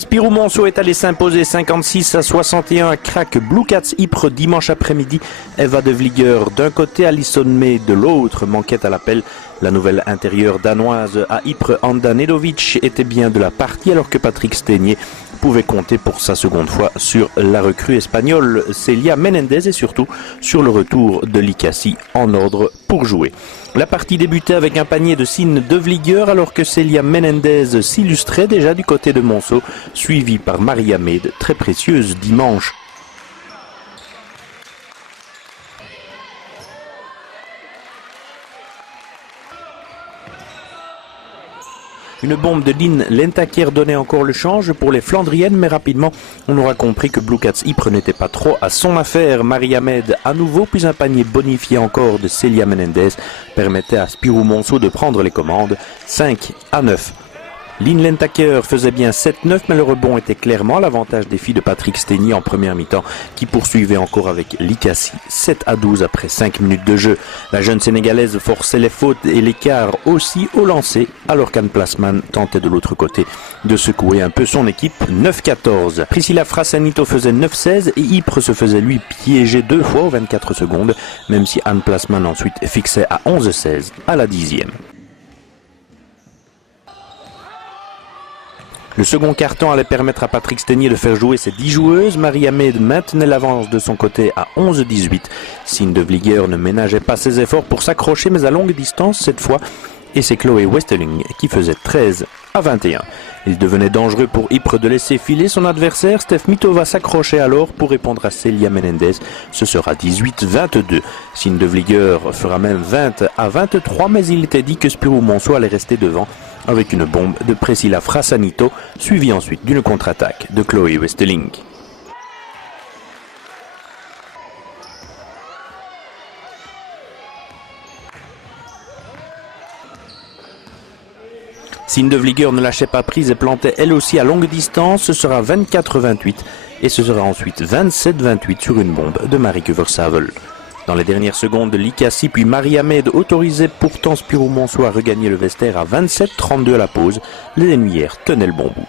Spirou Monceau est allé s'imposer 56-61 à Crac Blue Cats Ypres dimanche après-midi. Eva de Vlieger d'un côté, Alison May de l'autre manquait à l'appel. La nouvelle intérieure danoise à Ypres, Anda Nedovic, était bien de la partie alors que Patrick Stenier pouvait compter pour sa seconde fois sur la recrue espagnole Celia Menendez et surtout sur le retour de Likassi en ordre pour jouer. La partie débutait avec un panier de Sine de Vlieger alors que Celia Menendez s'illustrait déjà du côté de Monceau, suivie par Maria Mead, très précieuse dimanche. Une bombe de Lynn Lentaker donnait encore le change pour les Flandriennes, mais rapidement, on aura compris que Blue Cats Ypres n'était pas trop à son affaire. Maria Mead à nouveau, puis un panier bonifié encore de Celia Menendez permettait à Spirou Monceau de prendre les commandes 5-9. Lynn Lentaker faisait bien 7-9, mais le rebond était clairement à l'avantage des filles de Patrick Stenier en première mi-temps, qui poursuivait encore avec Likassi 7-12 après 5 minutes de jeu. La jeune Sénégalaise forçait les fautes et l'écart aussi au lancer, alors qu'Anne Plasman tentait de l'autre côté de secouer un peu son équipe 9-14. Priscilla Frasanito faisait 9-16 et Ypres se faisait lui piéger 2 fois aux 24 secondes, même si Anne Plasman ensuite fixait à 11-16 à la 10e. Le second carton allait permettre à Patrick Stenier de faire jouer ses 10 joueuses. Maria Mead maintenait l'avance de son côté à 11-18. Sine de Vlieger ne ménageait pas ses efforts pour s'accrocher, mais à longue distance cette fois. Et c'est Chloé Westeling qui faisait 13-21. Il devenait dangereux pour Ypres de laisser filer son adversaire. Steph Mitova s'accrochait alors pour répondre à Celia Menendez. Ce sera 18-22. Sine de Vlieger fera même 20-23, mais il était dit que Spirou Monceau allait rester devant avec une bombe de Priscilla Frasanito, suivie ensuite d'une contre-attaque de Chloé Westeling. Sine de Vlieger ne lâchait pas prise et plantait elle aussi à longue distance. Ce sera 24-28 et ce sera ensuite 27-28 sur une bombe de Marieke Versavel. Dans les dernières secondes, Likassi puis Maria Mead autorisait pourtant Spirou Monceau à regagner le vestiaire à 27-32 à la pause. Les Ennuyières tenaient le bon bout.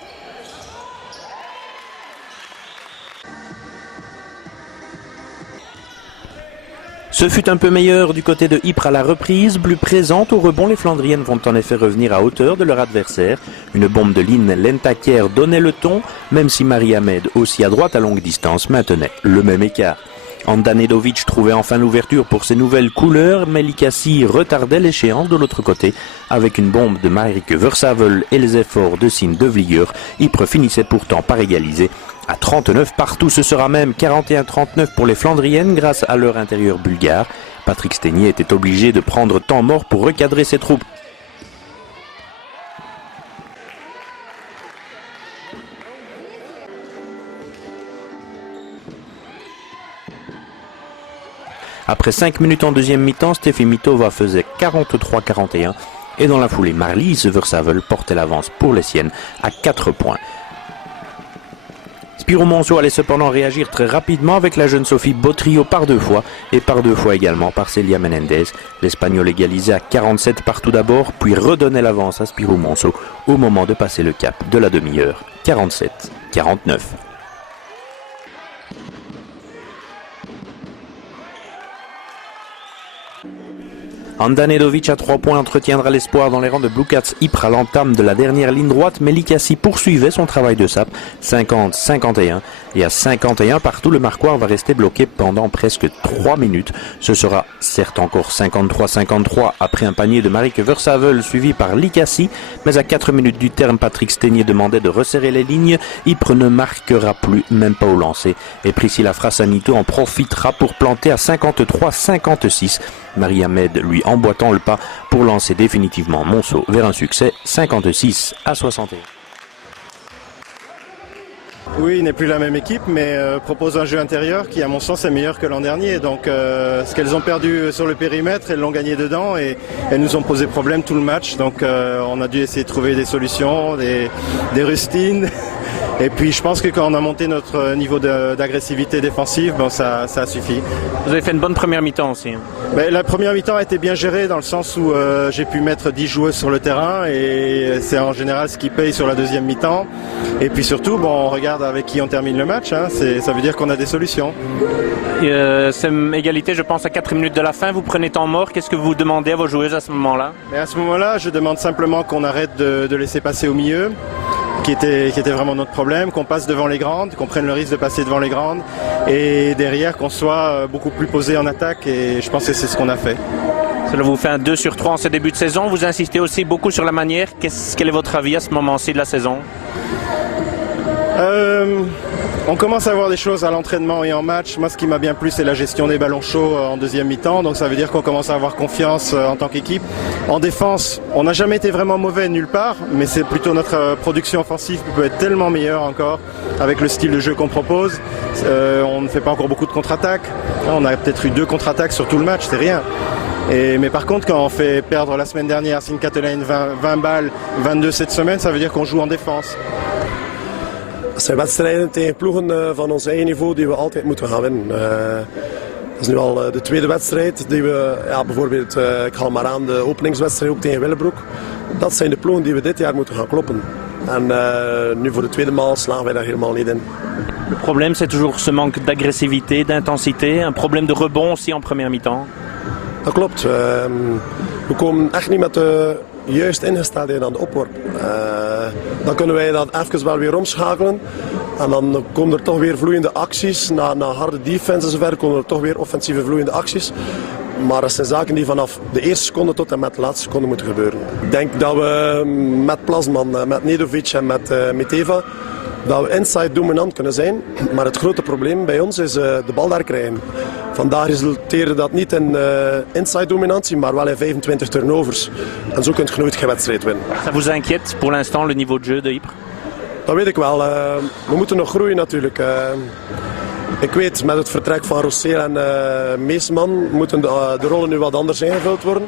Ce fut un peu meilleur du côté de Ypres à la reprise, plus présente au rebond. Les Flandriennes vont en effet revenir à hauteur de leur adversaire. Une bombe de Lynn Lentaker donnait le ton, même si Maria Mead, aussi à droite à longue distance, maintenait le même écart. Anda Nedovic trouvait enfin l'ouverture pour ses nouvelles couleurs, mais Likassi retardait l'échéance de l'autre côté. Avec une bombe de Marieke Versavel et les efforts de Sine de Vlieger, Ypres finissait pourtant par égaliser à 39 partout. Ce sera même 41-39 pour les Flandriennes grâce à leur intérieur bulgare. Patrick Stenier était obligé de prendre temps mort pour recadrer ses troupes. Après 5 minutes en deuxième mi-temps, Steffi Mitova faisait 43-41 et dans la foulée, Marlies Versavel portait l'avance pour les siennes à 4 points. Spirou Monceau allait cependant réagir très rapidement avec la jeune Sophie Botrio par 2 fois et par 2 fois également par Celia Menendez. L'Espagnol égalisait à 47 partout d'abord, puis redonnait l'avance à Spirou Monceau au moment de passer le cap de la demi-heure, 47-49. Anda Nedovic à 3 points entretiendra l'espoir dans les rangs de Blue Cats Ypres à l'entame de la dernière ligne droite, mais Likassi poursuivait son travail de sape, 50-51, et à 51 partout, le marquoir va rester bloqué pendant presque 3 minutes. Ce sera certes encore 53-53 après un panier de Marieke Versavel suivi par Likassi, mais à 4 minutes du terme, Patrick Stenier demandait de resserrer les lignes. Ypres ne marquera plus, même pas au lancer, et Priscilla Frasanito en profitera pour planter à 53-56. Maria Mead lui emboîtant le pas pour lancer définitivement Monceau vers un succès 56-61. Oui, il n'est plus la même équipe, mais propose un jeu intérieur qui, à mon sens, est meilleur que l'an dernier. Donc, ce qu'elles ont perdu sur le périmètre, elles l'ont gagné dedans et elles nous ont posé problème tout le match. Donc, on a dû essayer de trouver des solutions, des rustines. Et puis je pense que quand on a monté notre niveau d'agressivité défensive, bon, ça a suffi. Vous avez fait une bonne première mi-temps aussi. Ben, la première mi-temps a été bien gérée dans le sens où j'ai pu mettre 10 joueuses sur le terrain et c'est en général ce qui paye sur la deuxième mi-temps. Et puis surtout, bon, on regarde avec qui on termine le match. Hein. Ça veut dire qu'on a des solutions. C'est égalité, je pense, à 4 minutes de la fin. Vous prenez temps mort. Qu'est-ce que vous demandez à vos joueuses à ce moment-là? Et à ce moment-là, je demande simplement qu'on arrête de laisser passer au milieu, qui était vraiment notre problème, qu'on passe devant les grandes, qu'on prenne le risque de passer devant les grandes, et derrière qu'on soit beaucoup plus posé en attaque, et je pense que c'est ce qu'on a fait. Cela vous fait un 2 sur 3 en ce début de saison. Vous insistez aussi beaucoup sur la manière. Quel est votre avis à ce moment-ci de la saison? On commence à voir des choses à l'entraînement et en match. Moi, ce qui m'a bien plu, c'est la gestion des ballons chauds en deuxième mi-temps. Donc ça veut dire qu'on commence à avoir confiance en tant qu'équipe. En défense, on n'a jamais été vraiment mauvais nulle part, mais c'est plutôt notre production offensive qui peut être tellement meilleure encore avec le style de jeu qu'on propose. On ne fait pas encore beaucoup de contre-attaques. On a peut-être eu 2 contre-attaques sur tout le match, c'est rien. Mais par contre, quand on fait perdre la semaine dernière à Sint-Katelijne 20 balles, 22 cette semaine, ça veut dire qu'on joue en défense. Het zijn wedstrijden tegen ploegen van ons eigen niveau die we altijd moeten gaan winnen. Dat is nu al de tweede wedstrijd die we, bijvoorbeeld, ik haal maar aan de openingswedstrijd ook tegen Willebroek. Dat zijn de ploegen die we dit jaar moeten gaan kloppen. En nu voor de tweede maal slagen wij daar helemaal niet in. Le problème, c'est toujours ce manque d'agressivité, d'intensité, un problème de rebond aussi en première mi-temps. Dat klopt. We komen echt niet met de juiste ingesteldheid aan de opworp. Dan kunnen wij dat even wel weer omschakelen. En dan komen er toch weer vloeiende acties. Na harde defense en zover komen er toch weer offensieve vloeiende acties. Maar dat zijn zaken die vanaf de eerste seconde tot en met de laatste seconde moeten gebeuren. Ik denk dat we met Plasman, met Nedovic en met Miteva, dat we inside dominant kunnen zijn. Maar het grote probleem bij ons is de bal daar krijgen. Vandaag resulteerde dat niet in inside dominantie, maar wel in 25 turnovers. En zo kun je nooit geen wedstrijd winnen. Ça vous inquiète pour l'instant le niveau de jeu de Ypres? Dat weet ik wel. We moeten nog groeien natuurlijk. Ik weet, met het vertrek van Rossel en Meesman moeten de rollen nu wat anders ingevuld worden.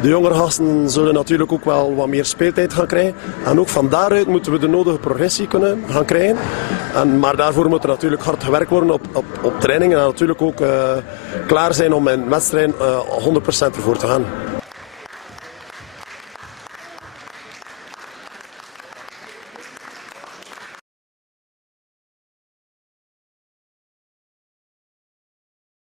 De jongere gasten zullen natuurlijk ook wel wat meer speeltijd gaan krijgen. En ook van daaruit moeten we de nodige progressie kunnen gaan krijgen. Maar daarvoor moet er natuurlijk hard gewerkt worden op trainingen. En natuurlijk ook klaar zijn om in wedstrijden 100% ervoor te gaan.